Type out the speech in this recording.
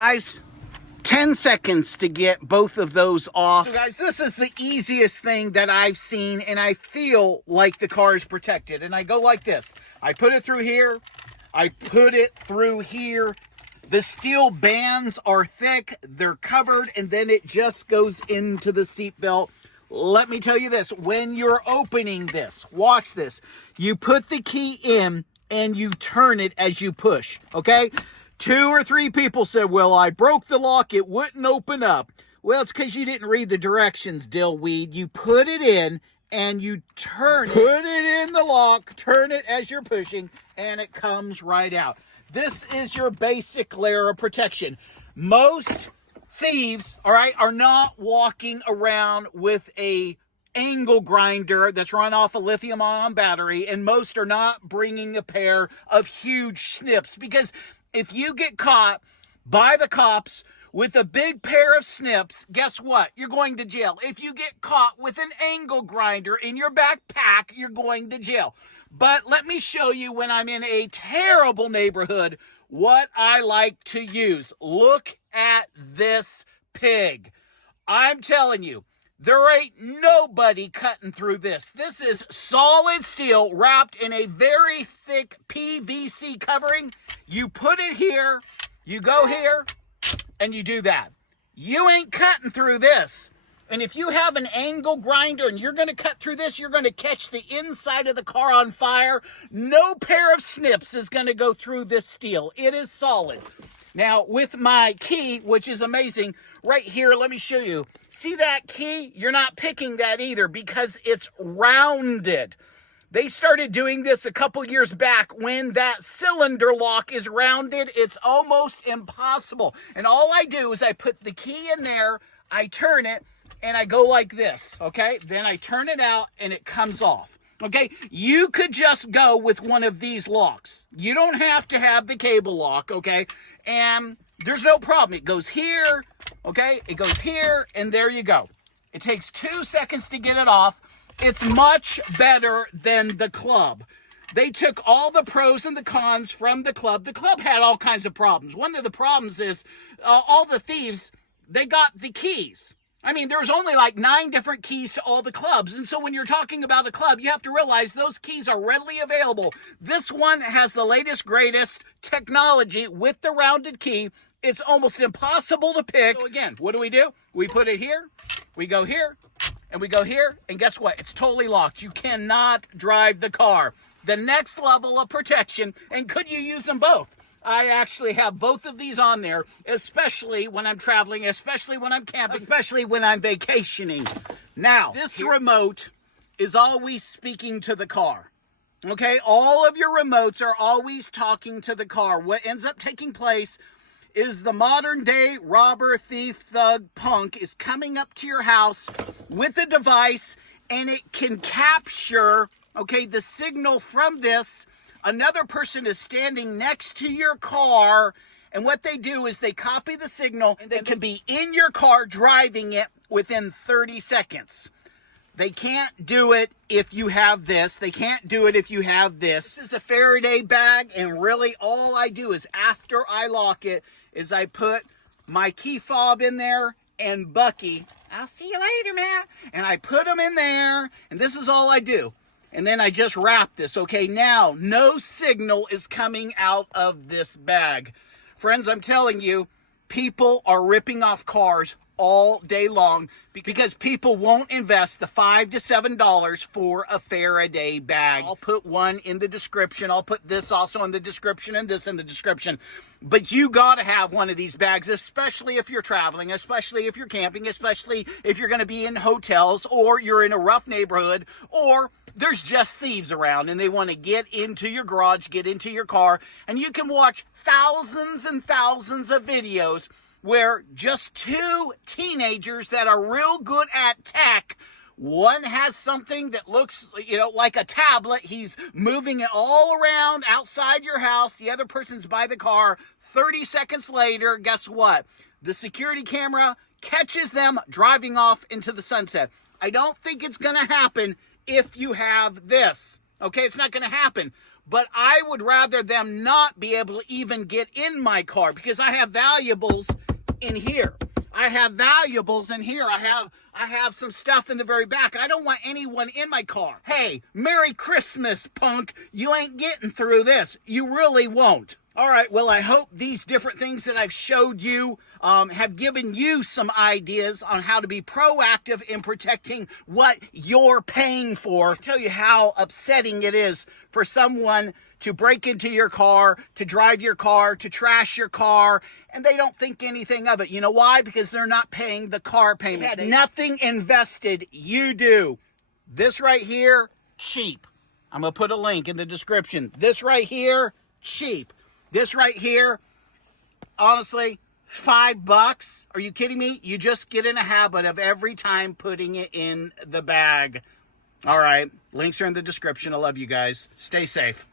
Guys, 10 seconds to get both of those off. So guys, this is the easiest thing that I've seen, and I feel like the car is protected. And I go like this. I put it through here. I put it through here. The steel bands are thick. They're covered, and then it just goes into the seatbelt. Let me tell you this. When you're opening this, watch this. You put the key in, and you turn it as you push, okay? 2 or 3 people said, well, I broke the lock, it wouldn't open up. Well, it's because you didn't read the directions, dillweed. You put it in and you turn it. Put it in the lock, turn it as you're pushing, and it comes right out. This is your basic layer of protection. Most thieves, all right, are not walking around with a angle grinder that's run off a lithium-ion battery, and most are not bringing a pair of huge snips, because if you get caught by the cops with a big pair of snips, guess what? You're going to jail. If you get caught with an angle grinder in your backpack, you're going to jail. But let me show you, when I'm in a terrible neighborhood, what I like to use. Look at this pig. I'm telling you, there ain't nobody cutting through this. This is solid steel wrapped in a very thick PVC covering. You put it here, you go here, and you do that. You ain't cutting through this. And if you have an angle grinder and you're going to cut through this, you're going to catch the inside of the car on fire. No pair of snips is going to go through this steel. It is solid. Now, with my key, which is amazing, right here, let me show you. See that key? You're not picking that either because it's rounded. They started doing this a couple years back. When that cylinder lock is rounded, it's almost impossible. And all I do is I put the key in there, I turn it, and I go like this, okay? Then I turn it out, and it comes off. Okay, you could just go with one of these locks. You don't have to have the cable lock, okay? And there's no problem. It goes here, okay? It goes here, and there you go. It takes 2 seconds to get it off. It's much better than the club. They took all the pros and the cons from the club. The club had all kinds of problems. One of the problems is all the thieves, they got the keys. I mean, there's only like 9 different keys to all the clubs. And so when you're talking about a club, you have to realize those keys are readily available. This one has the latest, greatest technology with the rounded key. It's almost impossible to pick. So again, what do? We put it here, we go here, and we go here. And guess what? It's totally locked. You cannot drive the car. The next level of protection, and could you use them both? I actually have both of these on there, especially when I'm traveling, especially when I'm camping, especially when I'm vacationing. Now, this remote is always speaking to the car. Okay, all of your remotes are always talking to the car. What ends up taking place is the modern day robber, thief, thug, punk is coming up to your house with a device, and it can capture, okay, the signal from this. Another person is standing next to your car, and what they do is they copy the signal, and they can be in your car driving it within 30 seconds. They can't do it if you have this. They can't do it if you have this. This is a Faraday bag, and really all I do is after I lock it is I put my key fob in there and Bucky. I'll see you later, man. And I put them in there, and this is all I do. And then I just wrap this. Okay, now no signal is coming out of this bag. Friends, I'm telling you, people are ripping off cars all day long because people won't invest the $5 to $7 for a Faraday bag. I'll put one in the description. I'll put this also in the description and this in the description. But you got to have one of these bags, especially if you're traveling, especially if you're camping, especially if you're going to be in hotels, or you're in a rough neighborhood, or there's just thieves around and they want to get into your garage, get into your car. And you can watch thousands and thousands of videos where just 2 teenagers that are real good at tech, one has something that looks, like a tablet. He's moving it all around outside your house. The other person's by the car. 30 seconds later, guess what? The security camera catches them driving off into the sunset. I don't think it's going to happen if you have this. Okay, it's not going to happen. but I would rather them not be able to even get in my car because I have valuables in here. I have valuables in here. I have some stuff in the very back. I don't want anyone in my car. Hey, Merry Christmas, punk. You ain't getting through this. You really won't. All right, well, I hope these different things that I've showed you have given you some ideas on how to be proactive in protecting what you're paying for. I'll tell you how upsetting it is for someone to break into your car, to drive your car, to trash your car, and they don't think anything of it. You know why? Because they're not paying the car payment. Nothing invested. You do. This right here, cheap. I'm going to put a link in the description. This right here, cheap. This right here, honestly, $5. Are you kidding me? You just get in a habit of every time putting it in the bag. All right. Links are in the description. I love you guys. Stay safe.